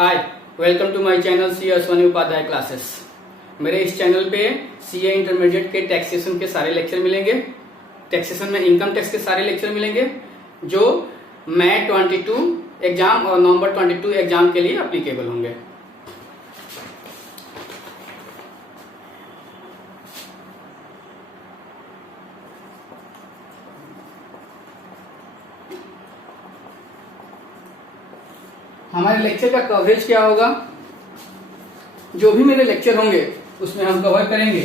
Hi, welcome to my channel C Ashwani Upadhyay classes. मेरे इस channel पे सीए इंटरमीडिएट के टैक्सेशन के सारे लेक्चर मिलेंगे। टैक्सेशन में इनकम टैक्स के सारे लेक्चर मिलेंगे जो मई 22 एग्जाम और नवंबर 22 एग्जाम के लिए अप्लीकेबल होंगे। हमारे लेक्चर का कवरेज क्या होगा? जो भी मेरे लेक्चर होंगे उसमें हम कवर करेंगे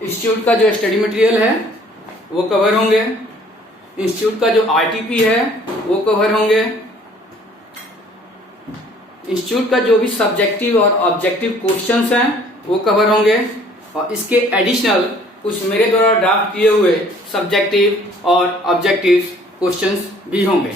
इंस्टीट्यूट का जो स्टडी मटेरियल है वो कवर होंगे, इंस्टीट्यूट का जो आरटीपी है वो कवर होंगे, इंस्टीट्यूट का जो भी सब्जेक्टिव और ऑब्जेक्टिव क्वेश्चंस हैं वो कवर होंगे और इसके एडिशनल कुछ मेरे द्वारा ड्राफ्ट किए हुए सब्जेक्टिव और ऑब्जेक्टिव क्वेश्चंस भी होंगे।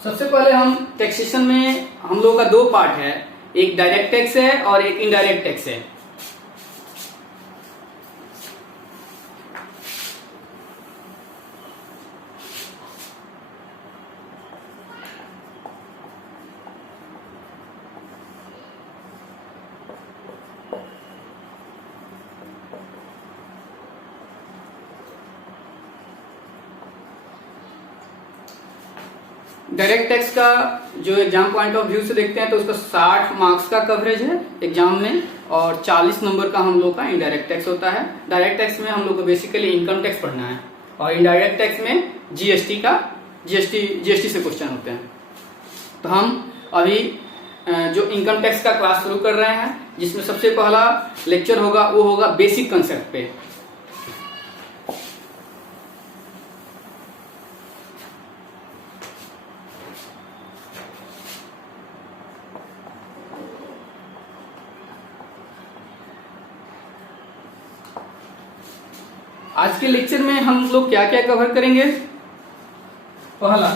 सबसे पहले हम टैक्सेशन में हम लोग का दो पार्ट है, एक डायरेक्ट टैक्स है और एक इनडायरेक्ट टैक्स है। डायरेक्ट टैक्स का जो एग्जाम पॉइंट ऑफ व्यू से देखते हैं तो उसका 60 मार्क्स का कवरेज है एग्जाम में और 40 नंबर का हम लोग का इनडायरेक्ट टैक्स होता है। डायरेक्ट टैक्स में हम लोग को बेसिकली इनकम टैक्स पढ़ना है और इनडायरेक्ट टैक्स में जीएसटी से क्वेश्चन होते हैं। तो हम अभी जो इनकम टैक्स का क्लास शुरू कर रहे हैं जिसमें सबसे पहला लेक्चर होगा वो होगा बेसिक कंसेप्ट पे। आज के लेक्चर में हम लोग क्या क्या कवर करेंगे? पहला,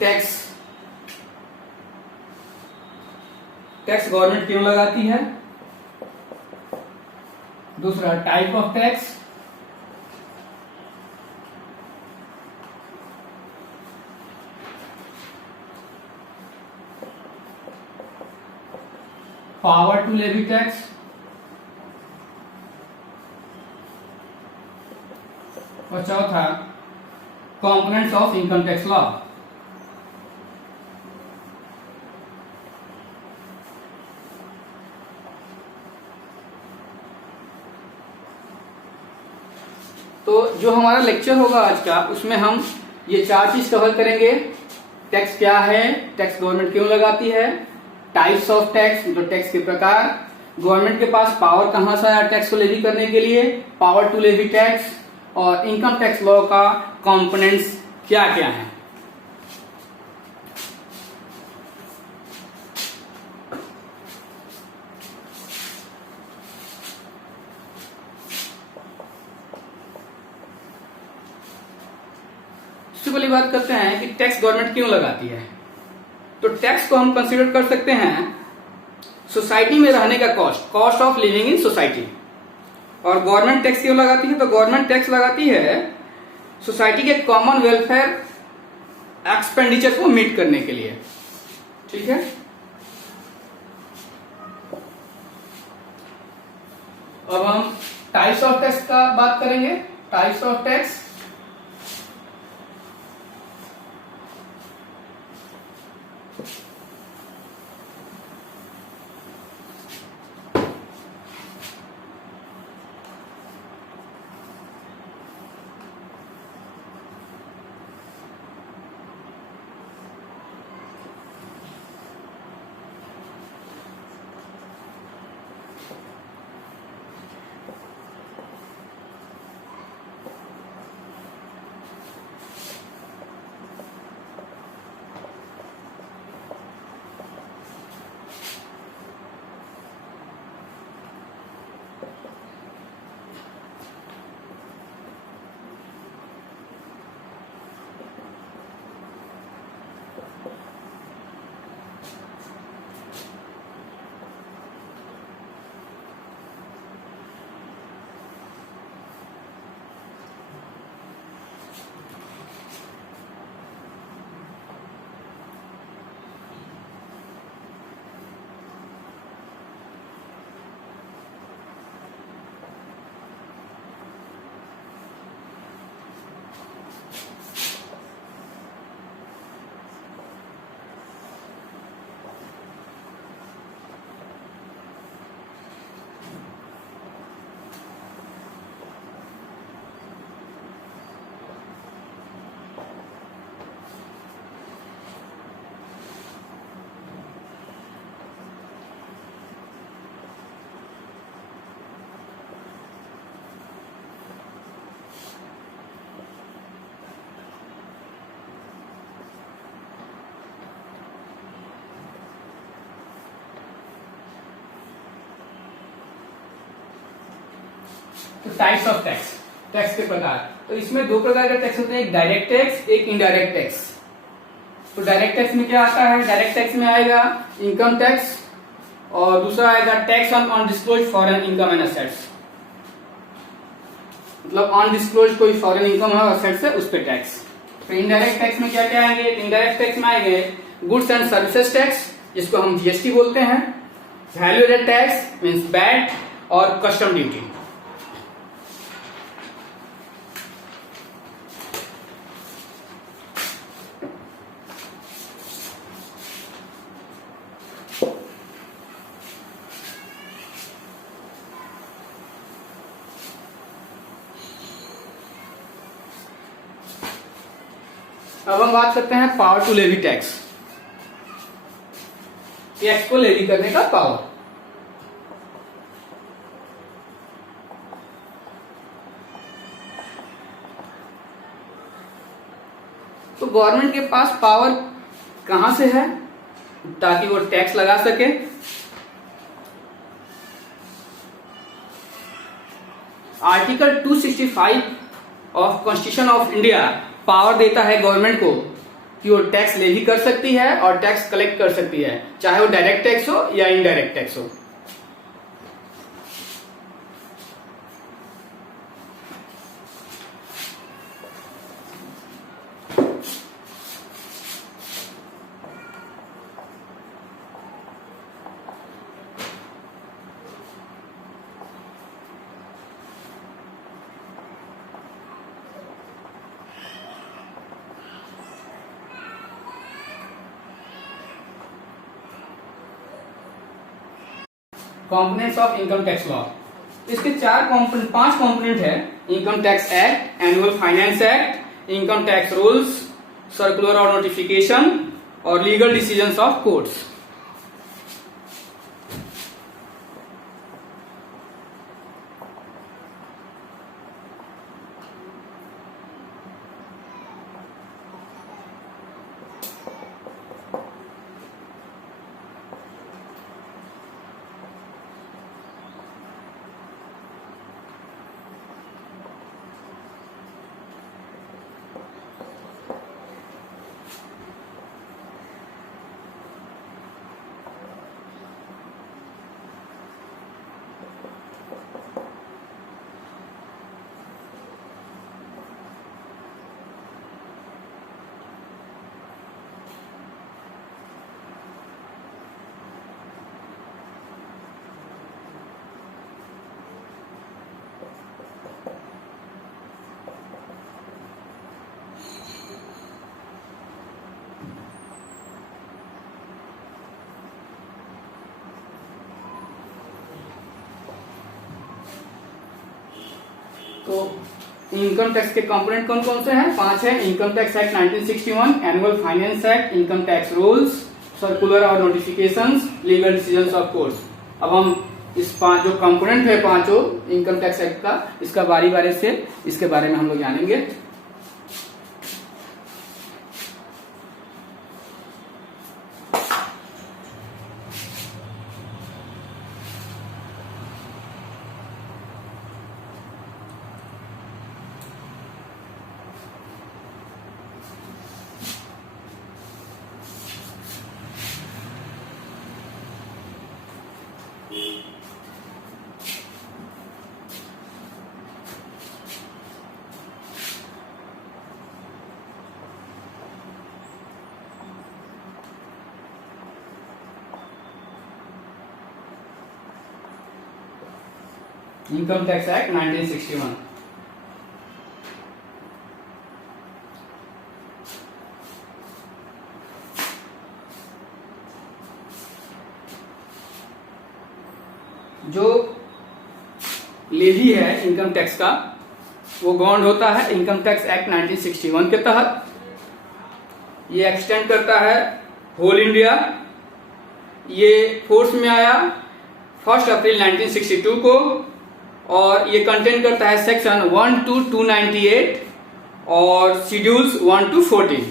टैक्स गवर्नमेंट क्यों लगाती है। दूसरा, type of tax. Power to levy tax. और चौथा, components of income tax law. तो जो हमारा लेक्चर होगा आज का उसमें हम ये चार चीज कवर करेंगे। टैक्स क्या है, टैक्स गवर्नमेंट क्यों लगाती है, टाइप्स ऑफ टैक्स मतलब टैक्स के प्रकार, गवर्नमेंट के पास पावर कहां से आया टैक्स को लेवी करने के लिए, पावर टू लेवी टैक्स, और इनकम टैक्स लॉ का कंपोनेंट्स क्या क्या है। सबसे पहली बात करते हैं कि टैक्स गवर्नमेंट क्यों लगाती है। तो टैक्स को हम कंसीडर कर सकते हैं सोसाइटी में रहने का cost of living in society. और गवर्नमेंट टैक्स क्यों लगाती है? तो गवर्नमेंट टैक्स लगाती है सोसाइटी के कॉमन वेलफेयर एक्सपेंडिचर को मीट करने के लिए। ठीक है, अब हम टाइप्स ऑफ टैक्स का बात करेंगे। टाइप्स ऑफ टैक्स, तो टाइप्स ऑफ टैक्स, टैक्स के प्रकार, तो इसमें दो प्रकार के टैक्स होते हैं, एक डायरेक्ट टैक्स, एक इनडायरेक्ट टैक्स। तो डायरेक्ट टैक्स में क्या आता है, डायरेक्ट टैक्स में आएगा इनकम टैक्स और दूसरा आएगा tax on undisclosed foreign income and assets, मतलब अनडिस्क्लोज्ड कोई फॉरेन इनकम है असेट्स है उस पे टैक्स। तो इनडायरेक्ट टैक्स में क्या क्या आएंगे, इनडायरेक्ट टैक्स में आएंगे गुड्स एंड सर्विसेज टैक्स जिसको हम जीएसटी बोलते हैं, value added tax means VAT और कस्टम ड्यूटी। अब हम बात करते हैं power to levy tax, tax को लेवी करने का पावर। तो गवर्नमेंट के पास पावर कहां से है ताकि वो टैक्स लगा सके, article 265 of constitution of India power देता है गवर्नमेंट को कि वो टैक्स लेवी कर सकती है और टैक्स कलेक्ट कर सकती है, चाहे वो डायरेक्ट टैक्स हो या इनडायरेक्ट टैक्स हो। Components of income tax law, इसके पांच कंपोनेंट है, income tax act, annual finance act, income tax rules, circular और नोटिफिकेशन और लीगल डिसीजंस ऑफ कोर्ट्स। तो इनकम टैक्स के कंपोनेंट कौन कौन से हैं, पांच है, income tax act 1961, annual finance act, income tax rules, circular और notifications, legal decisions of courts. अब हम इस पांच जो कंपोनेंट है पांचों इनकम टैक्स एक्ट का, इसका बारी बारी से इसके बारे में हम लोग जानेंगे। इनकम टैक्स एक्ट 1961, जो लेवी है इनकम टैक्स का वो गवर्न होता है इनकम टैक्स एक्ट 1961 के तहत। ये एक्सटेंड करता है होल इंडिया। ये फोर्स में आया 1 अप्रैल 1962 को और ये कंटेन करता है सेक्शन 1 to 298 और schedules 1 to 14।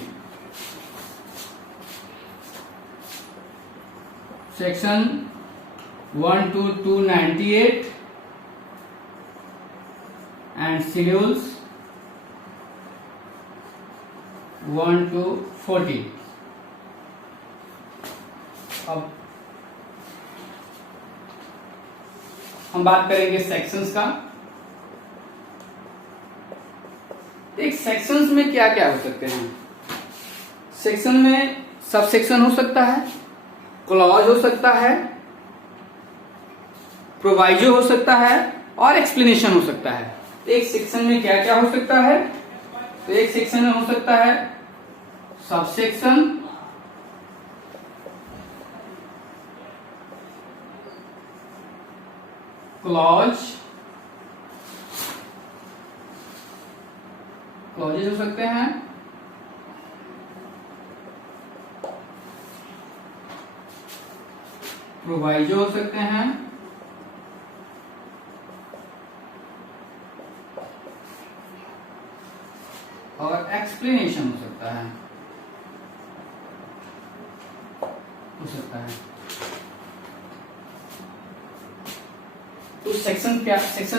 Section 1 to 298 and schedules 1 to 14. अब हम बात करेंगे सेक्शंस का। एक सेक्शंस में क्या क्या हो सकते हैं? सेक्शन में सब सेक्शन हो सकता है, क्लॉज हो सकता है, प्रोवाइजो हो सकता है और एक्सप्लेनेशन हो सकता है। एक सेक्शन में क्या क्या हो सकता है? तो एक सेक्शन में हो सकता है सब सेक्शन, क्लॉजेस हो सकते हैं, प्रोवाइजो हो सकते हैं और एक्सप्लेनेशन हो सकता है। तो सेक्शन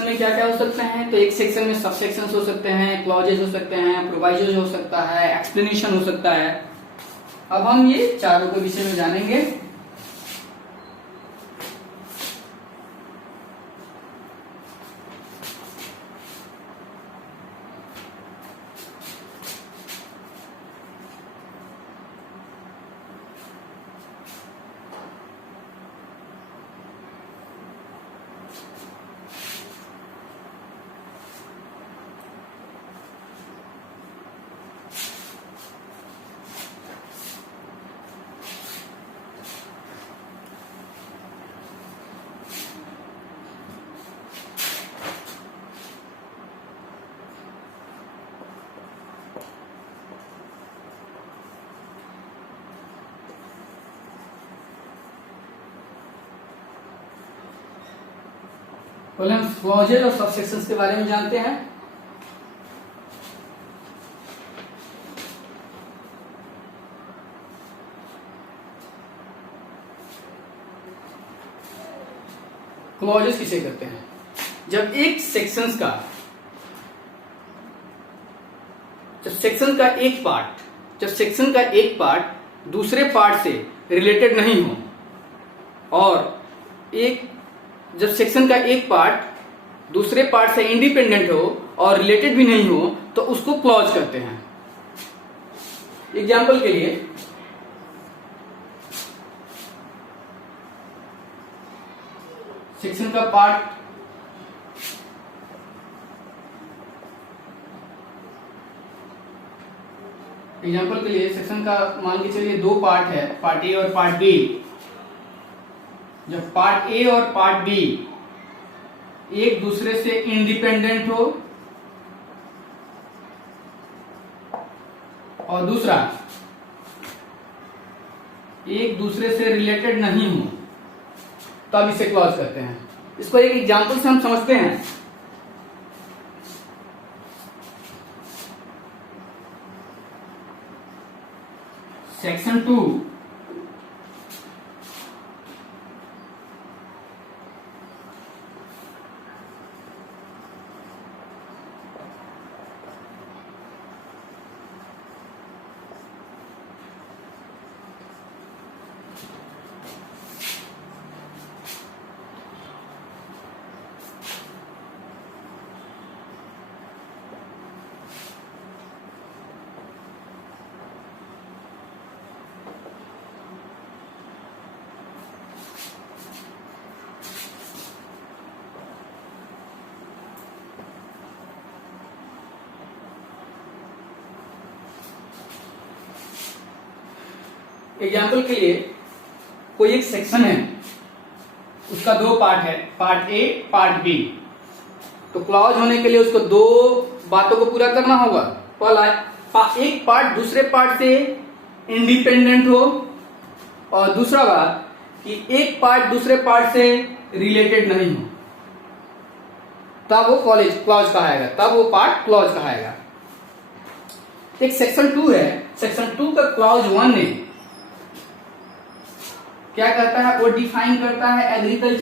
में क्या क्या हो सकते हैं? तो एक सेक्शन में सब सेक्शंस हो सकते हैं, क्लॉजेस हो सकते हैं, प्रोवाइजोज हो सकता है, एक्सप्लेनेशन हो सकता है। अब हम ये चारों के विषय में जानेंगे। पहले हम क्लॉजेज और सबसेक्शंस के बारे में जानते हैं। क्लॉजेस किसे कहते हैं? जब सेक्शन का एक पार्ट दूसरे पार्ट से रिलेटेड नहीं हो, और जब सेक्शन का एक पार्ट दूसरे पार्ट से इंडिपेंडेंट हो और रिलेटेड भी नहीं हो, तो उसको क्लॉज कहते हैं। एग्जाम्पल के लिए सेक्शन का पार्ट सेक्शन का मान के चलिए दो पार्ट है, पार्ट ए और पार्ट बी। जब पार्ट ए और पार्ट बी एक दूसरे से इंडिपेंडेंट हो और दूसरा एक दूसरे से रिलेटेड नहीं हो, तो अब इसे क्लॉज करते हैं। इसको एक एग्जांपल से हम समझते हैं। सेक्शन 2 एग्जाम्पल के लिए कोई एक सेक्शन है, उसका दो पार्ट है, पार्ट ए पार्ट बी। तो क्लॉज होने के लिए उसको दो बातों को पूरा करना होगा। पहला, एक पार्ट दूसरे पार्ट से इंडिपेंडेंट हो, और दूसरा बात कि एक पार्ट दूसरे पार्ट से रिलेटेड नहीं हो, तब वो क्लॉज कहाएगा, तब वो पार्ट क्लॉज कहाएगा। एक सेक्शन 2 है, सेक्शन 2 का क्लॉज 1 ने क्या करता है? वो डिफाइन करता है एग्रीकल्चर।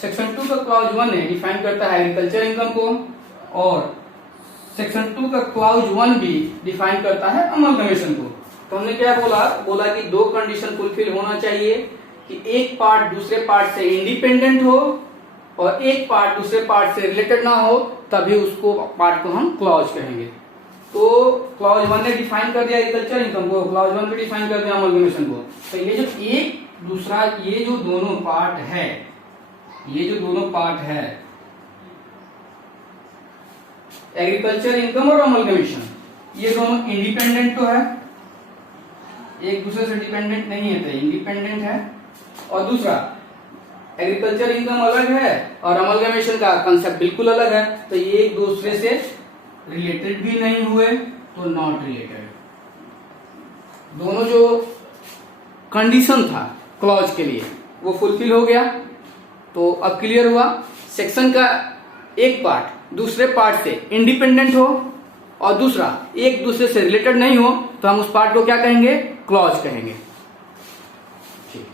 सेक्शन 2 का क्लॉज 1 है डिफाइन करता है एग्रीकल्चर इनकम को, और सेक्शन 2 का क्लॉज 1 भी डिफाइन करता है अमलगमेशन को। तो हमने क्या बोला कि दो कंडीशन फुलफिल होना चाहिए कि एक पार्ट दूसरे पार्ट से इंडिपेंडेंट हो और एक पार्ट दूसरे पार्ट से रिलेटेड ना हो, तभी उसको पार्ट को हम क्लॉज कहेंगे। तो क्लॉज 1 ने डिफाइन कर दिया एग्रीकल्चर इनकम को, क्लॉज 1 भी डिफाइन कर दिया अमलगमेशन को। तो ये जो एक दूसरा ये जो दोनों पार्ट है एग्रीकल्चर इनकम और अमलगमेशन, ये दोनों इंडिपेंडेंट तो है, एक दूसरे से डिपेंडेंट नहीं है, तो इंडिपेंडेंट है। और दूसरा एग्रीकल्चर इनकम अलग है और अमलगमेशन का कंसेप्ट बिल्कुल अलग है, तो ये एक दूसरे से रिलेटेड भी नहीं हुए, तो नॉट रिलेटेड। दोनों जो कंडीशन था क्लॉज के लिए वो फुलफिल हो गया। तो अब क्लियर हुआ, सेक्शन का एक पार्ट दूसरे पार्ट से इंडिपेंडेंट हो और दूसरा एक दूसरे से रिलेटेड नहीं हो, तो हम उस पार्ट को क्या कहेंगे? क्लॉज कहेंगे। ठीक,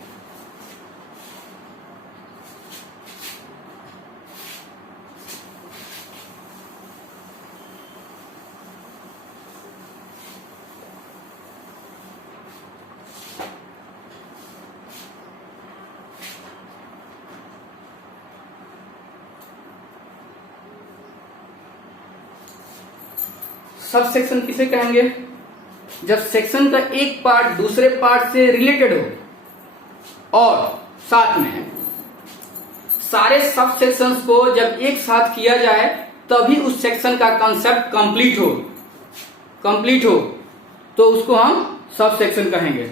सब सेक्शन किसे कहेंगे? जब सेक्शन का एक पार्ट दूसरे पार्ट से रिलेटेड हो और साथ में सारे सब सेक्शंस को जब एक साथ किया जाए तभी उस सेक्शन का कंसेप्ट कंप्लीट हो, तो उसको हम सब सेक्शन कहेंगे।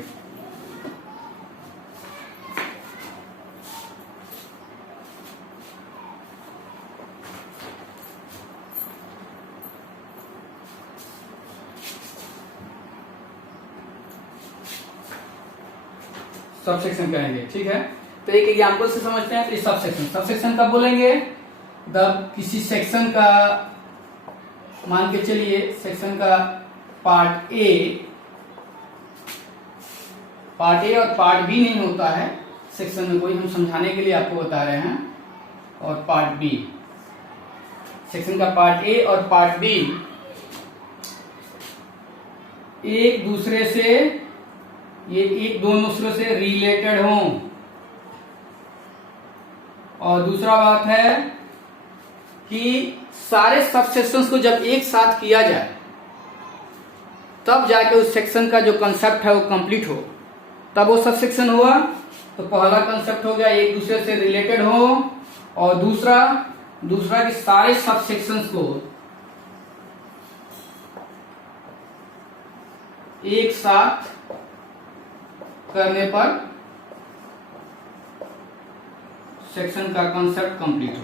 सब सेक्शन कहेंगे, ठीक है। तो एक एग्जाम्पल से समझते हैं। तो सब सेक्शन कब बोलेंगे? जब किसी सेक्शन का मान के चलिए सेक्शन का पार्ट ए और पार्ट बी नहीं होता है सेक्शन में कोई, हम समझाने के लिए आपको बता रहे हैं। और पार्ट बी, सेक्शन का पार्ट ए और पार्ट बी एक दूसरे से दोनों से रिलेटेड हों। और दूसरा बात है कि सारे सब सेक्शंस को जब एक साथ किया जाए तब जाके उस सेक्शन का जो कंसेप्ट है वो कंप्लीट हो, तब वो सब सेक्शन हुआ। तो पहला कंसेप्ट हो गया एक दूसरे से रिलेटेड हो, और दूसरा कि सारे सब सेक्शंस को एक साथ करने पर सेक्शन का कंसेप्ट कंप्लीट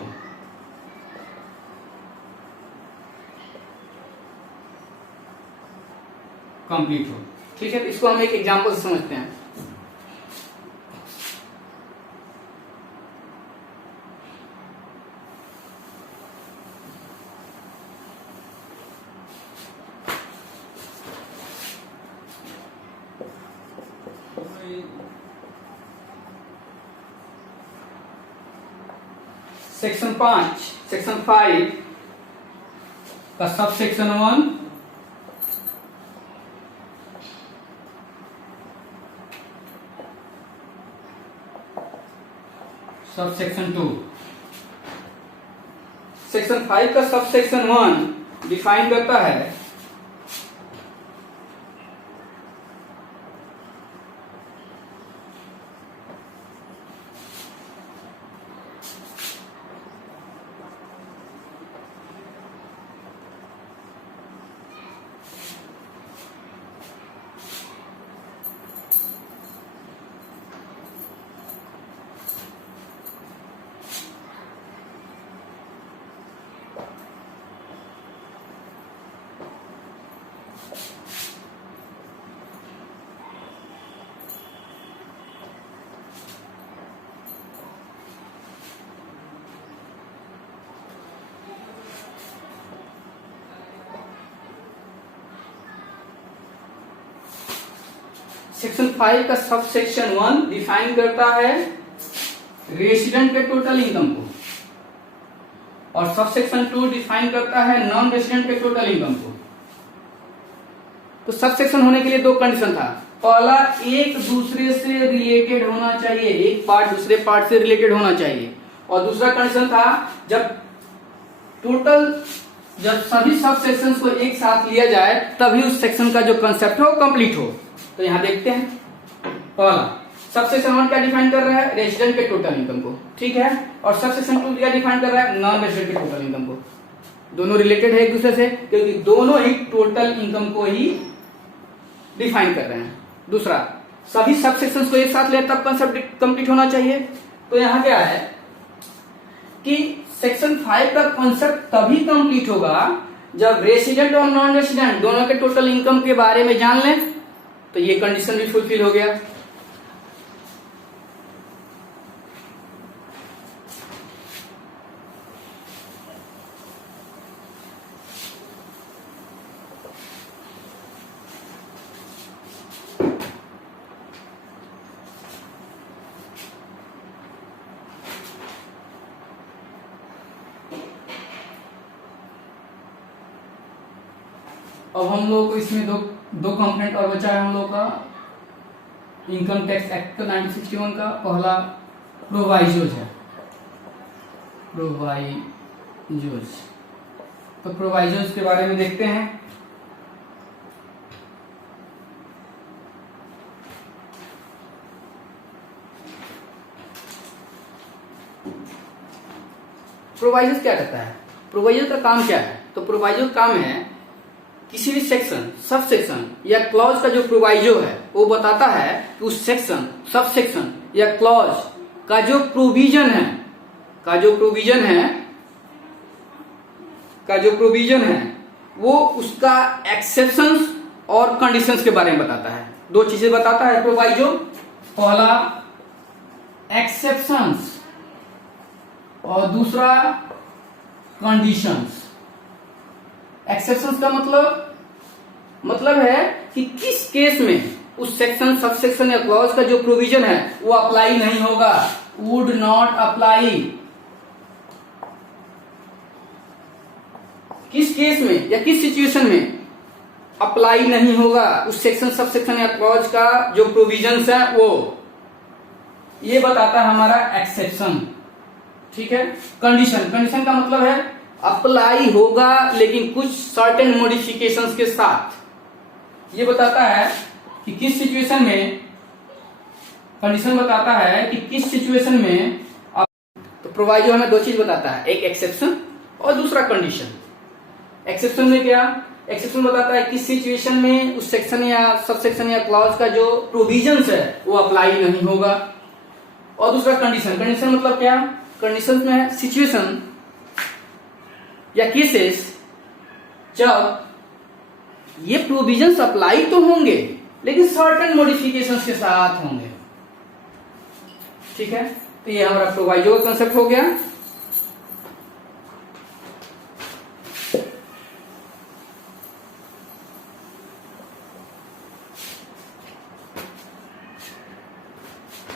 हो। ठीक है, तो इसको हम एक एग्जांपल से समझते हैं। सेक्शन 5 का sub section 1 sub section 2। Section 5 का सब सेक्शन 1 डिफाइन करता है सेक्शन 5 का सब सेक्शन 1 डिफाइन करता है रेसिडेंट के टोटल इनकम को। और सब सेक्शन 2 डिफाइन करता है नॉन रेसिडेंट के टोटल इनकम को। तो सब सेक्शन होने के लिए दो कंडीशन था। पहला, एक दूसरे से रिलेटेड होना चाहिए, एक पार्ट दूसरे पार्ट से रिलेटेड होना चाहिए। और दूसरा कंडीशन था जब सभी सब सेक्शंस को एक साथ लिया जाए तभी उस सेक्शन का जो कंसेप्ट है वो कंप्लीट हो। तो यहां देखते हैं, पहला सब सेक्शन 1 क्या डिफाइन कर रहा है, रेसिडेंट के टोटल इनकम को, ठीक है। और सब सेक्शन 2 क्या डिफाइन कर रहा है, नॉन रेसिडेंट के टोटल इनकम को। दोनों रिलेटेड है एक दूसरे से क्योंकि दोनों ही टोटल इनकम को ही डिफाइन कर रहे हैं। दूसरा, सभी सब सेक्शंस को एक साथ ले तब कंसेप्ट कंप्लीट होना चाहिए। तो यहां क्या है कि सेक्शन 5 का कंसेप्ट तभी कंप्लीट होगा जब रेसिडेंट और नॉन रेसिडेंट दोनों के टोटल इनकम के बारे में जान लें। तो ये कंडीशन भी फुलफिल हो गया। अब हम लोग को इसमें दो कंपोनेंट और बचा है हम लोग का इनकम टैक्स एक्ट 1961 का। पहला प्रोवाइजोज है, प्रोवाइजोज। तो प्रोवाइजोज के बारे में देखते हैं। प्रोवाइजोज क्या करता है, प्रोवाइजोज का काम क्या है? तो प्रोवाइजोज काम है किसी भी सेक्शन, सब सेक्शन या क्लॉज का जो प्रोवाइजो है वो बताता है कि उस सेक्शन, सब सेक्शन या क्लॉज का जो प्रोविजन है वो उसका एक्सेप्शंस और कंडीशंस के बारे में बताता है। दो चीजें बताता है प्रोवाइजो। पहला एक्सेप्शंस और दूसरा कंडीशंस। एक्सेप्शंस का मतलब है कि किस केस में उस सेक्शन, सब सेक्शन या क्लॉज का जो प्रोविजन है वो अप्लाई नहीं होगा, वुड नॉट अप्लाई। किस केस में या किस सिचुएशन में अप्लाई नहीं होगा उस सेक्शन, सब सेक्शन या क्लॉज का जो प्रोविजंस है वो, ये बताता है हमारा एक्सेप्शन, ठीक है। कंडीशन का मतलब है अप्लाई होगा लेकिन कुछ सर्टेन मॉडिफिकेशंस के साथ। ये बताता है कि किस सिचुएशन में, कंडीशन बताता है कि किस सिचुएशन में। तो प्रोवाइजो हमें दो चीज बताता है, एक एक्सेप्शन और दूसरा कंडीशन। एक्सेप्शन में क्या, एक्सेप्शन बताता है किस सिचुएशन में उस सेक्शन या सब सेक्शन या क्लॉज का जो प्रोविजंस है वो अप्लाई नहीं होगा। और दूसरा कंडीशन मतलब क्या, कंडीशन में है सिचुएशन या केसेस जब ये प्रोविजंस अप्लाई तो होंगे लेकिन सर्टेन मॉडिफिकेशंस के साथ होंगे, ठीक है। तो ये हमारा प्रोवाइजो का कंसेप्ट हो गया।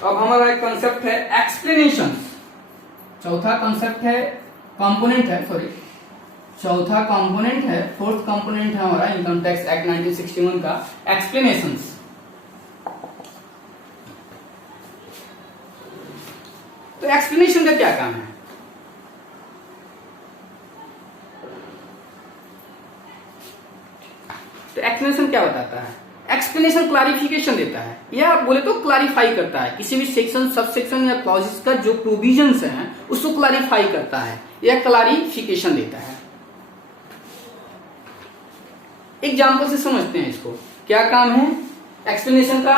अब हमारा एक कंसेप्ट है एक्सप्लेनेशन। चौथा कंसेप्ट है कंपोनेंट है, चौथा कंपोनेंट है, फोर्थ कंपोनेंट है हमारा इनकम टैक्स एक्ट 1961 का एक्सप्लेनेशंस। तो एक्सप्लेनेशन का क्या काम है? तो एक्सप्लेनेशन क्या बताता है? एक्सप्लेनेशन क्लैरिफिकेशन देता है या आप बोले तो क्लैरिफाई करता है। किसी भी सेक्शन, सब सेक्शन या क्लॉजेस का जो प्रोविजंस है उसको क्लैरिफाई करता है या क्लैरिफिकेशन देता है। एग्जाम्पल से समझते हैं इसको। क्या काम है एक्सप्लेनेशन का?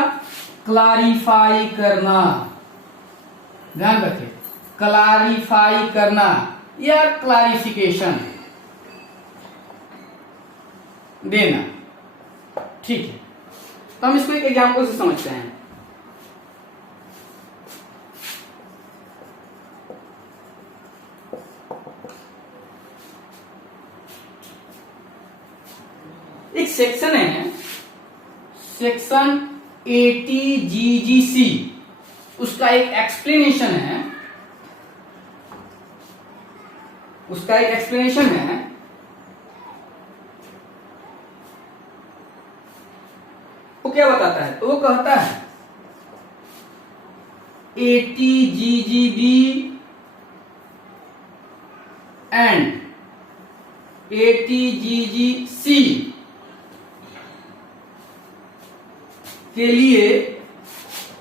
क्लैरिफाई करना, ध्यान रखें, क्लैरिफाई करना या क्लैरिफिकेशन देना, ठीक है। तो हम इसको एक एग्जाम्पल से समझते हैं। एक सेक्शन है, सेक्शन 80GGC, उसका एक एक्सप्लेनेशन है उसका एक एक्सप्लेनेशन है। वो क्या बताता है? तो वो कहता है 80 GGB एंड 80 GGC के लिए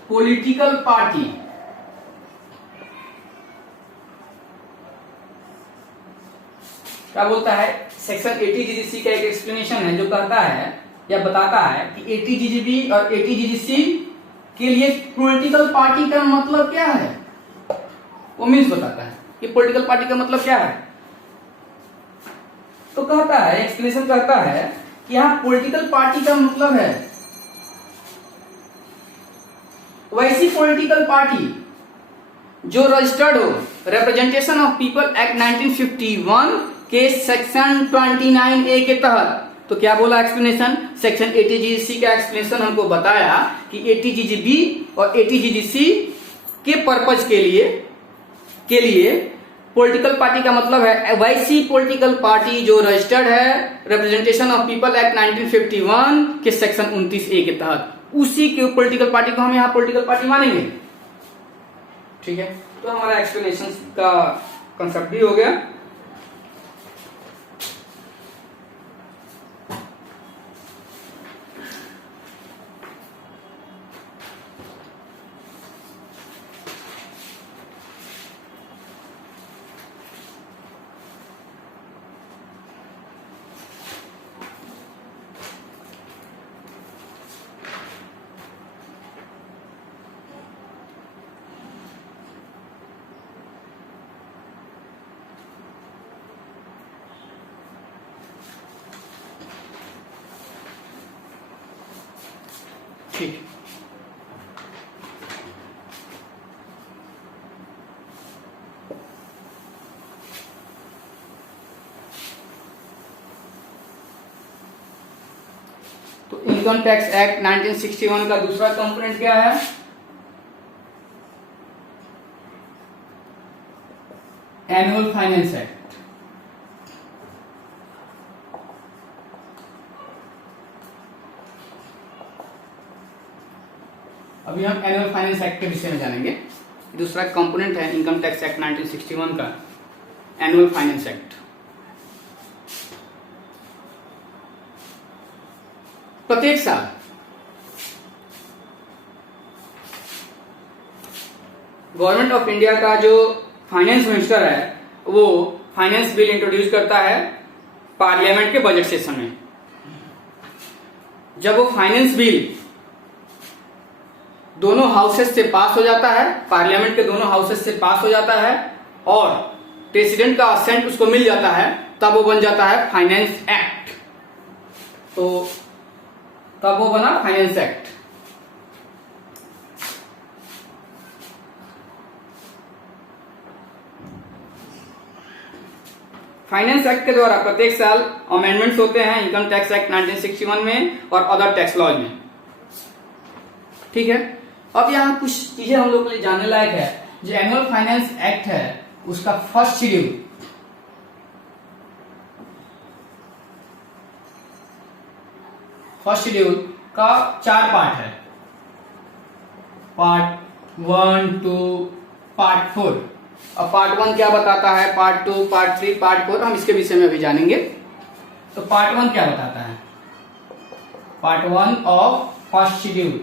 पॉलिटिकल पार्टी क्या बोलता है? सेक्शन 80 GGC का एक एक्सप्लेनेशन है जो कहता है या बताता है कि 80 GGB और 80 GGC के लिए पॉलिटिकल पार्टी का मतलब क्या है। वो मीन्स बताता है कि पॉलिटिकल पार्टी का मतलब क्या है। तो कहता है, एक्सप्लेनेशन कहता है कि यहां पॉलिटिकल पार्टी का मतलब है वैसी पॉलिटिकल पार्टी जो रजिस्टर्ड हो रिप्रेजेंटेशन ऑफ पीपल एक्ट 1951 के सेक्शन 29A के तहत। तो क्या बोला एक्सप्लेनेशन? सेक्शन 80 GGC का एक्सप्लेनेशन हमको बताया कि 80 GGB और 80 GGC के पर्पज के लिए पॉलिटिकल पार्टी का मतलब है वैसी पॉलिटिकल पार्टी जो रजिस्टर्ड है रिप्रेजेंटेशन ऑफ पीपल एक्ट 1951 के सेक्शन 29A के तहत। उसी के पॉलिटिकल पार्टी को हम यहाँ पॉलिटिकल पार्टी मानेंगे। ठीक है, तो हमारा एक्सप्लेनेशन का कंसेप्ट भी हो गया। ठीक, तो इनकम टैक्स एक्ट 1961 का दूसरा कंपोनेंट क्या है? Annual finance act. अभी हम एनुअल फाइनेंस एक्ट के विषय में जानेंगे। दूसरा कंपोनेंट है इनकम टैक्स एक्ट 1961 का एनुअल फाइनेंस एक्ट। प्रत्येक साल गवर्नमेंट ऑफ इंडिया का जो फाइनेंस मिनिस्टर है वो फाइनेंस बिल इंट्रोड्यूस करता है पार्लियामेंट के बजट सेशन में। जब वो फाइनेंस बिल दोनों हाउसेस से पास हो जाता है, पार्लियामेंट के दोनों हाउसेस से पास हो जाता है और प्रेसिडेंट का असेंट उसको मिल जाता है, तब वो बन जाता है फाइनेंस एक्ट। तो तब वो बना फाइनेंस एक्ट। फाइनेंस एक्ट के द्वारा प्रत्येक साल अमेंडमेंट्स होते हैं इनकम टैक्स एक्ट 1961 में और अदर टैक्स लॉज में। ठीक है, अब यहाँ कुछ चीजें हम लोग के लिए जानने लायक है। जो एनुअल फाइनेंस एक्ट है उसका फर्स्ट शेड्यूल का 4 पार्ट है, पार्ट 1, 2, पार्ट 4। अब पार्ट 1 क्या बताता है, पार्ट 2, पार्ट 3, पार्ट 4 हम इसके विषय में अभी जानेंगे। तो पार्ट 1 क्या बताता है? Part 1 of first schedule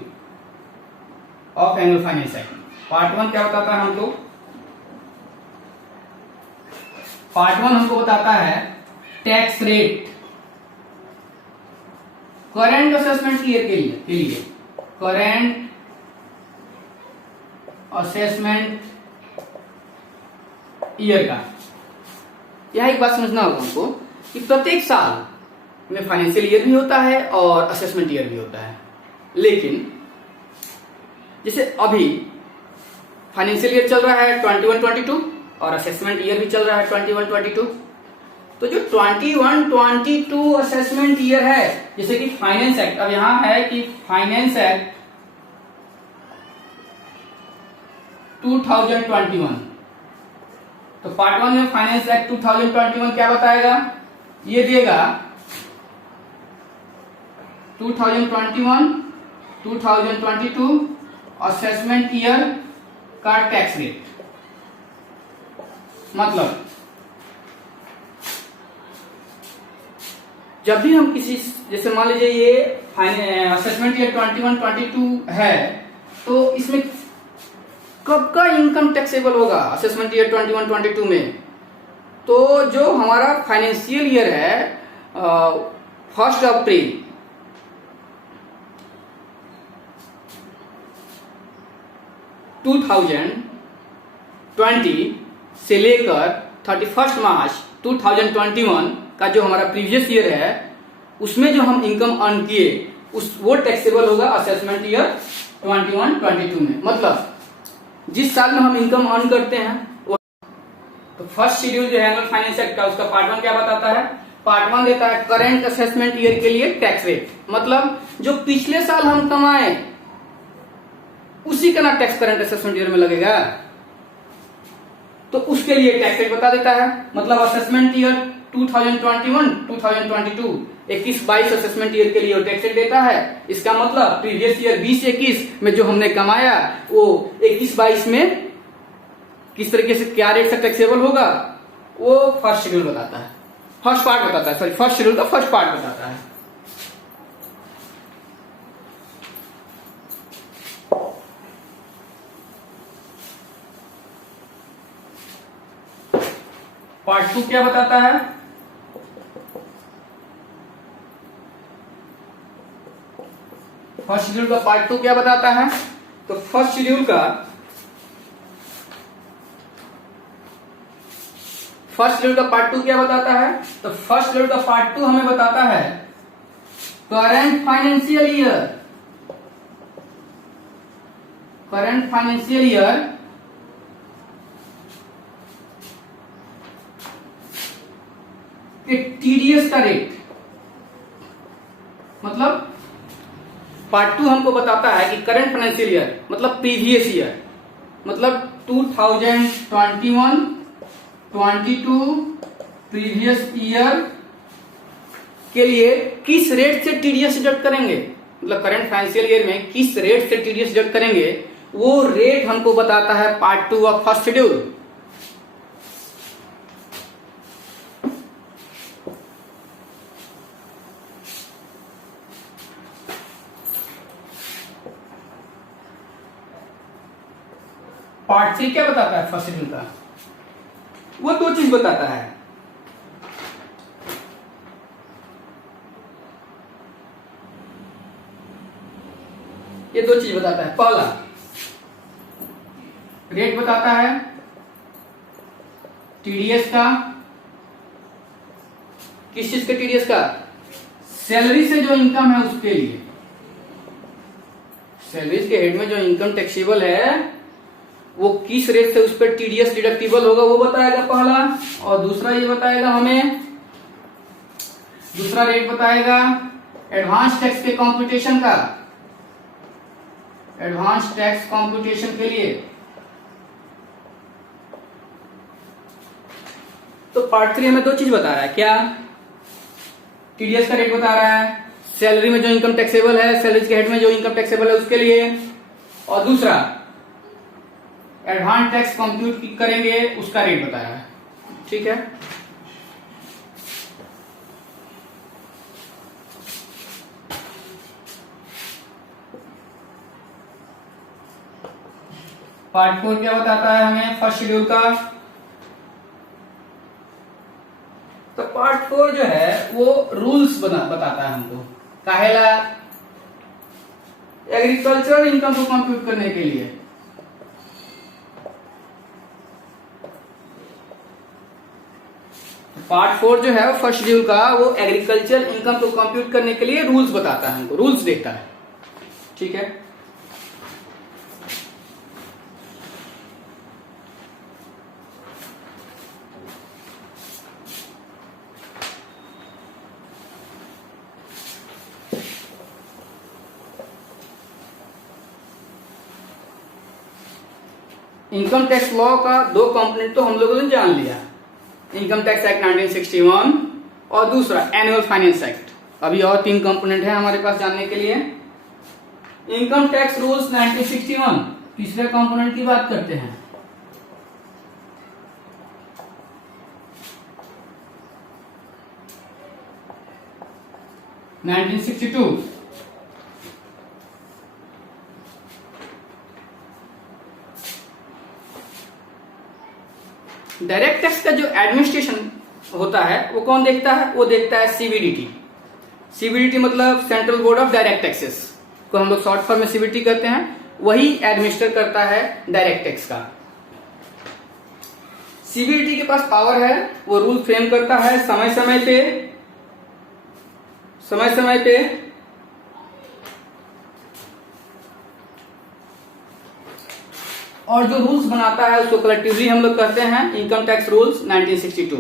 of annual finance act. Part 1 क्या बताता है हमको? पार्ट 1 हमको बताता है tax rate current assessment year के लिए करेंट असेसमेंट ईयर का। यह एक बात समझना होगा हमको कि प्रत्येक साल में फाइनेंशियल ईयर भी होता है और असेसमेंट ईयर भी होता है, लेकिन जैसे अभी फाइनेंशियल ईयर चल रहा है 21-22 और असेसमेंट ईयर भी चल रहा है 21-22। तो जो 21-22 असेसमेंट ईयर है, जैसे कि फाइनेंस एक्ट, अब यहां है कि फाइनेंस एक्ट 2021 तो पार्ट 1 में फाइनेंस एक्ट 2021 क्या बताएगा, ये देगा 2021 2022 असेसमेंट ईयर का टैक्स रेट। मतलब जब भी हम किसी, जैसे मान लीजिए ये असेसमेंट ईयर 21-22 है, तो इसमें कब का इनकम टैक्सेबल होगा असेसमेंट ईयर 21-22 में, तो जो हमारा फाइनेंशियल ईयर है 1 अप्रैल 2020 से लेकर 31 मार्च 2021 का जो हमारा प्रीवियस ईयर है, उसमें जो हम इनकम अर्न किए वो टैक्सेबल होगा असेसमेंट ईयर 21-22 में। मतलब जिस साल में हम इनकम अर्न करते हैं वो, तो फर्स्ट शेड्यूल जो है एनुअल फाइनेंस एक्ट का, उसका पार्ट 1 क्या बताता है, पार्ट 1 देता है करंट असेसमेंट ईयर के लिए टैक्स रेट। मतलब जो पिछले साल हम कमाए उसी का ना टैक्स करंट असेसमेंट ईयर में लगेगा, तो उसके लिए टैक्स रेट बता देता है। मतलब असेसमेंट ईयर 2021-2022 21-22 असेसमेंट ईयर के लिए टैक्स रेट देता है। इसका मतलब प्रीवियस ईयर 20-21 में जो हमने कमाया वो 21-22 में किस तरीके से क्या रेट से टैक्सेबल होगा, वो फर्स्ट शेड्यूल बताता है, फर्स्ट पार्ट बताता है, सॉरी फर्स्ट शेड्यूल का फर्स्ट पार्ट बताता है। पार्ट 2 क्या बताता है, फर्स्ट शेड्यूल का पार्ट 2 क्या बताता है, तो फर्स्ट शेड्यूल का पार्ट 2 क्या बताता है, तो फर्स्ट शेड्यूल का पार्ट 2 हमें बताता है करंट फाइनेंशियल ईयर के टीडीएस का रेट। मतलब पार्ट 2 हमको बताता है कि करंट फाइनेंशियल ईयर मतलब प्रीवियस ईयर, मतलब 2021-22 प्रीवियस ईयर के लिए किस रेट से टीडीएस डिडक्ट करेंगे, मतलब करंट फाइनेंशियल ईयर में किस रेट से टीडीएस डिडक्ट करेंगे, वो रेट हमको बताता है part 2 of first schedule. Part 3 क्या बताता है फर्स्ट शेड्यूल का, वो 2 चीज बताता है। ये 2 चीज बताता है। पहला रेट बताता है टीडीएस का, किस चीज के टीडीएस का, सैलरी से जो इनकम है उसके लिए, सैलरीज के हेड में जो इनकम टैक्सेबल है वो किस रेट से उस पर टीडीएस डिडक्टिबल होगा वो बताएगा पहला। और दूसरा ये बताएगा हमें, दूसरा रेट बताएगा एडवांस टैक्स के कंप्यूटेशन का, एडवांस टैक्स कंप्यूटेशन के लिए। तो पार्ट 3 में 2 चीज बता रहा है, क्या, टीडीएस का रेट बता रहा है, सैलरी में जो इनकम टैक्सेबल है, सैलरीज के हेड में जो इनकम टैक्सेबल है उसके लिए, और दूसरा एडवांस टैक्स कंप्यूट करेंगे उसका रेट बताया है। ठीक है, पार्ट 4 क्या बताता है हमें फर्स्ट शेड्यूल का, तो पार्ट 4 जो है वो रूल्स बताता है हमको, काहेला, एग्रीकल्चरल इनकम को कंप्यूट करने के लिए। पार्ट 4 जो है फर्स्ट शेड्यूल का वो एग्रीकल्चर इनकम को कंप्यूट करने के लिए रूल्स बताता है हमको, रूल्स देखता है। ठीक है, इनकम टैक्स लॉ का दो कंपोनेंट तो हम लोगों ने जान लिया, इनकम टैक्स एक्ट 1961 और दूसरा एनुअल फाइनेंस एक्ट। अभी और तीन कंपोनेंट है हमारे पास जानने के लिए। इनकम टैक्स रूल्स 1961, तीसरे कंपोनेंट की बात करते हैं। डायरेक्ट टैक्स का जो एडमिनिस्ट्रेशन होता है वो कौन देखता है? वो देखता है सीबीडीटी। सीबीडीटी मतलब central board of direct taxes को हम लोग शॉर्ट फॉर्म में सीबीडीटी कहते हैं। वही एडमिनिस्टर करता है डायरेक्ट टैक्स का। सीबीडीटी के पास पावर है, वो रूल फ्रेम करता है समय समय पे और जो रूल्स बनाता है उसको कलेक्टिवली हम लोग कहते हैं इनकम टैक्स रूल्स 1962।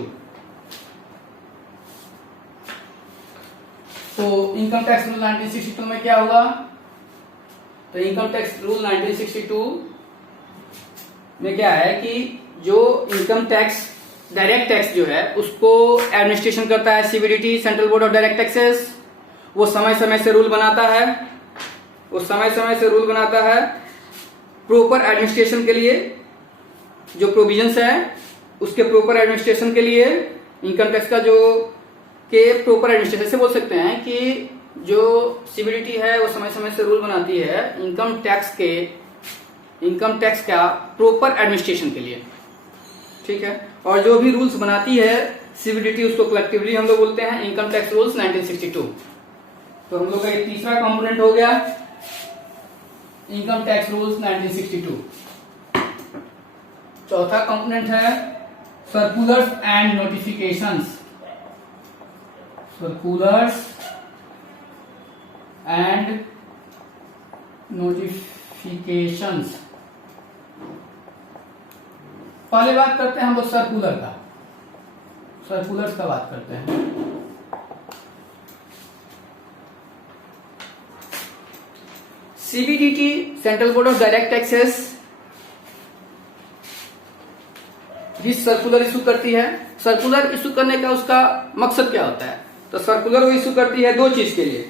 तो इनकम टैक्स रूल 1962 में क्या हुआ? तो इनकम टैक्स रूल 1962 में क्या है कि जो इनकम टैक्स डायरेक्ट टैक्स जो है उसको एडमिनिस्ट्रेशन करता है CBDT, central board of direct taxes. वो समय समय से रूल बनाता है, प्रॉपर एडमिनिस्ट्रेशन के लिए जो प्रोविजंस है उसके प्रॉपर एडमिनिस्ट्रेशन के लिए इनकम टैक्स का जो के प्रॉपर एडमिनिस्ट्रेशन से बोल सकते हैं कि जो सीबीडीटी है वो समय समय से रूल बनाती है इनकम टैक्स का प्रॉपर एडमिनिस्ट्रेशन के लिए, ठीक है। और जो भी रूल्स बनाती है सीबीडीटी उसको कलेक्टिवली हम लोग बोलते हैं इनकम टैक्स रूल्स 1962। तो हम लोग का ये तीसरा कंपोनेंट हो गया इनकम टैक्स रूल्स 1962। चौथा कंपोनेंट है circulars and notifications. Circulars and notifications. पहले बात करते हैं हम लोग सर्कुलर्स का बात करते हैं। CBDT central board of direct taxes भी सर्कुलर इशू करती है। सर्कुलर इशू करने का उसका मकसद क्या होता है? तो सर्कुलर वो इशू करती है दो चीज के लिए।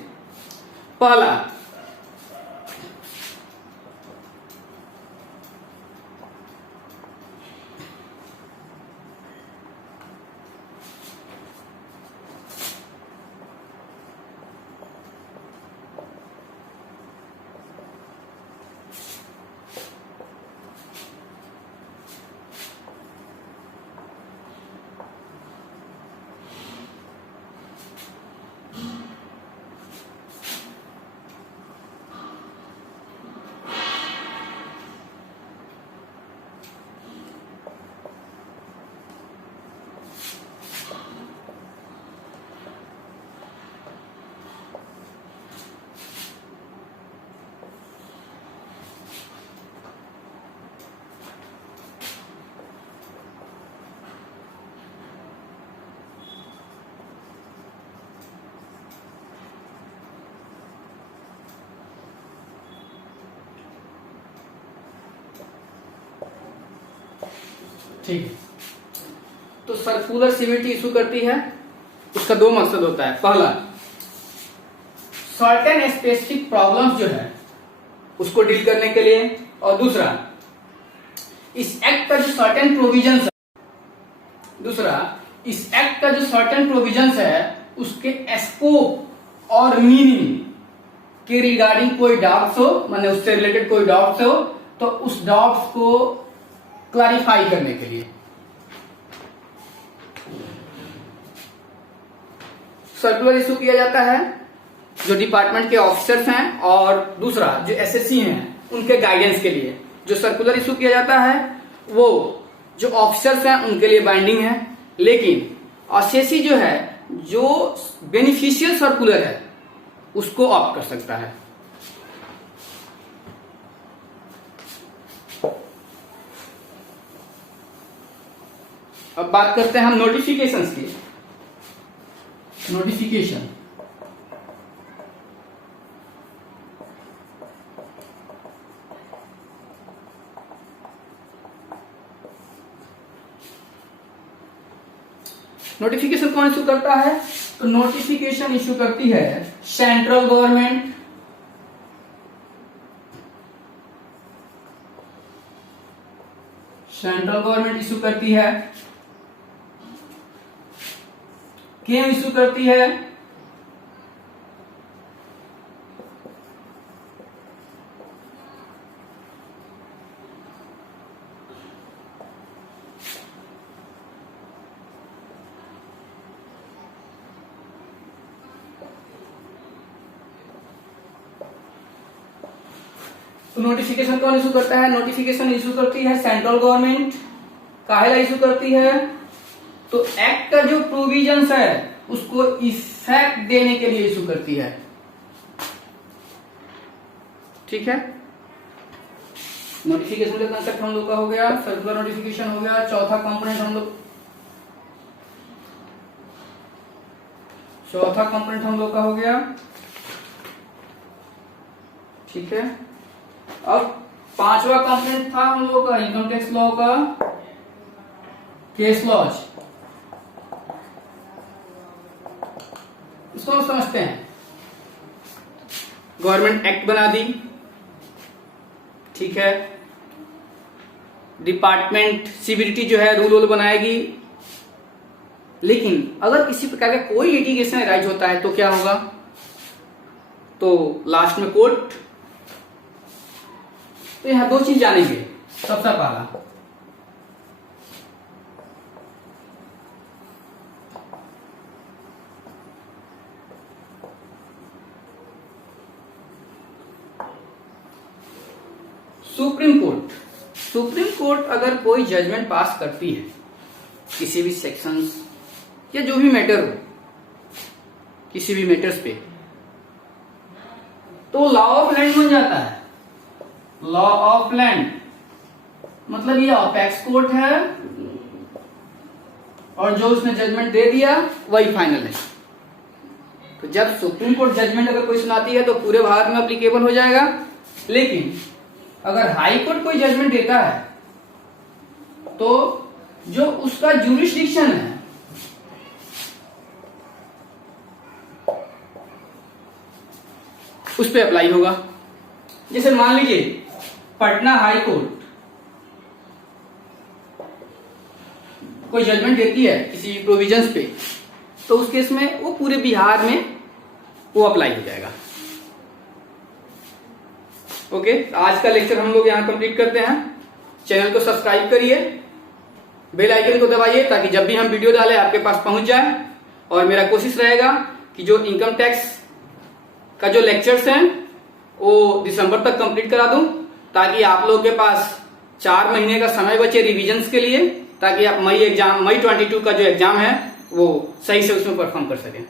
पहला, ठीक है। तो सर्कुलर सीबीडीटी इशू करती है, उसका दो मकसद होता है। पहला, सर्टेन स्पेसिफिक प्रॉब्लम्स जो है उसको डील करने के लिए, और दूसरा इस एक्ट का जो सर्टेन प्रोविजंस है उसके स्कोप और मीनिंग के रिगार्डिंग कोई डाउट्स हो, माने उससे रिलेटेड कोई डाउट्स हो तो उस डाउट्स को क्लैरिफाई करने के लिए सर्कुलर इशू किया जाता है। जो डिपार्टमेंट के ऑफिसर्स हैं और दूसरा जो एसएससी हैं उनके गाइडेंस के लिए जो सर्कुलर इशू किया जाता है वो जो ऑफिसर्स हैं उनके लिए बाइंडिंग है, लेकिन एसएससी जो है जो बेनिफिशियल सर्कुलर है उसको ऑप्ट कर सकता है। अब बात करते हैं हम नोटिफिकेशंस की। नोटिफिकेशन नोटिफिकेशन कौन इशू करता है? तो नोटिफिकेशन इशू करती है central government, central government issue करती है। क्यों इशू करती है? तो नोटिफिकेशन कौन इशू करता है? नोटिफिकेशन इशू करती है सेंट्रल गवर्नमेंट। काहेला इशू करती है? तो एक्ट का जो प्रोविजंस है उसको इफेक्ट देने के लिए इशू करती है। ठीक है, नोटिफिकेशन का कंसेप्ट हम लोग का हो गया, सर्कुलर नोटिफिकेशन हो गया। चौथा कंपोनेंट हम लोग का हो गया। ठीक है, अब पांचवा कंपोनेंट था हम लोग का इनकम टैक्स लॉ का केस लॉज। इसको हम समझते हैं। गवर्नमेंट एक्ट बना दी, ठीक है, डिपार्टमेंट सीबीडीटी जो है रूल बनाएगी, लेकिन अगर किसी प्रकार का कोई लिटिगेशन राइज होता है तो क्या होगा? तो लास्ट में कोर्ट। तो यहां दो चीज जानेंगे। सबसे पहला सुप्रीम कोर्ट। सुप्रीम कोर्ट अगर कोई जजमेंट पास करती है किसी भी सेक्शंस या जो भी मैटर हो, किसी भी मैटर्स पे, तो लॉ ऑफ लैंड बन जाता है। लॉ ऑफ लैंड मतलब ये अपेक्स कोर्ट है और जो उसने जजमेंट दे दिया वही फाइनल है। तो जब सुप्रीम कोर्ट जजमेंट अगर कोई सुनाती है तो पूरे भारत में एप्लीकेबल हो जाएगा। लेकिन अगर हाई कोर्ट कोई जजमेंट देता है तो जो उसका ज्यूरिसडिक्शन है उस पर अप्लाई होगा। जैसे मान लीजिए पटना हाई कोर्ट कोई जजमेंट देती है किसी प्रोविजंस पे, तो उस केस में वो पूरे बिहार में वो अप्लाई हो जाएगा। ओके, आज का लेक्चर हम लोग यहाँ कंप्लीट करते हैं। चैनल को सब्सक्राइब करिए, बेल आइकन को दबाइए ताकि जब भी हम वीडियो डालें आपके पास पहुंच जाए। और मेरा कोशिश रहेगा कि जो इनकम टैक्स का जो लेक्चर्स हैं वो दिसंबर तक कंप्लीट करा दूं, ताकि आप लोगों के पास 4 महीने का समय बचे रिविजन्स के लिए, ताकि आप मई 22 का जो एग्जाम है वो सही से उसमें परफॉर्म कर सकें।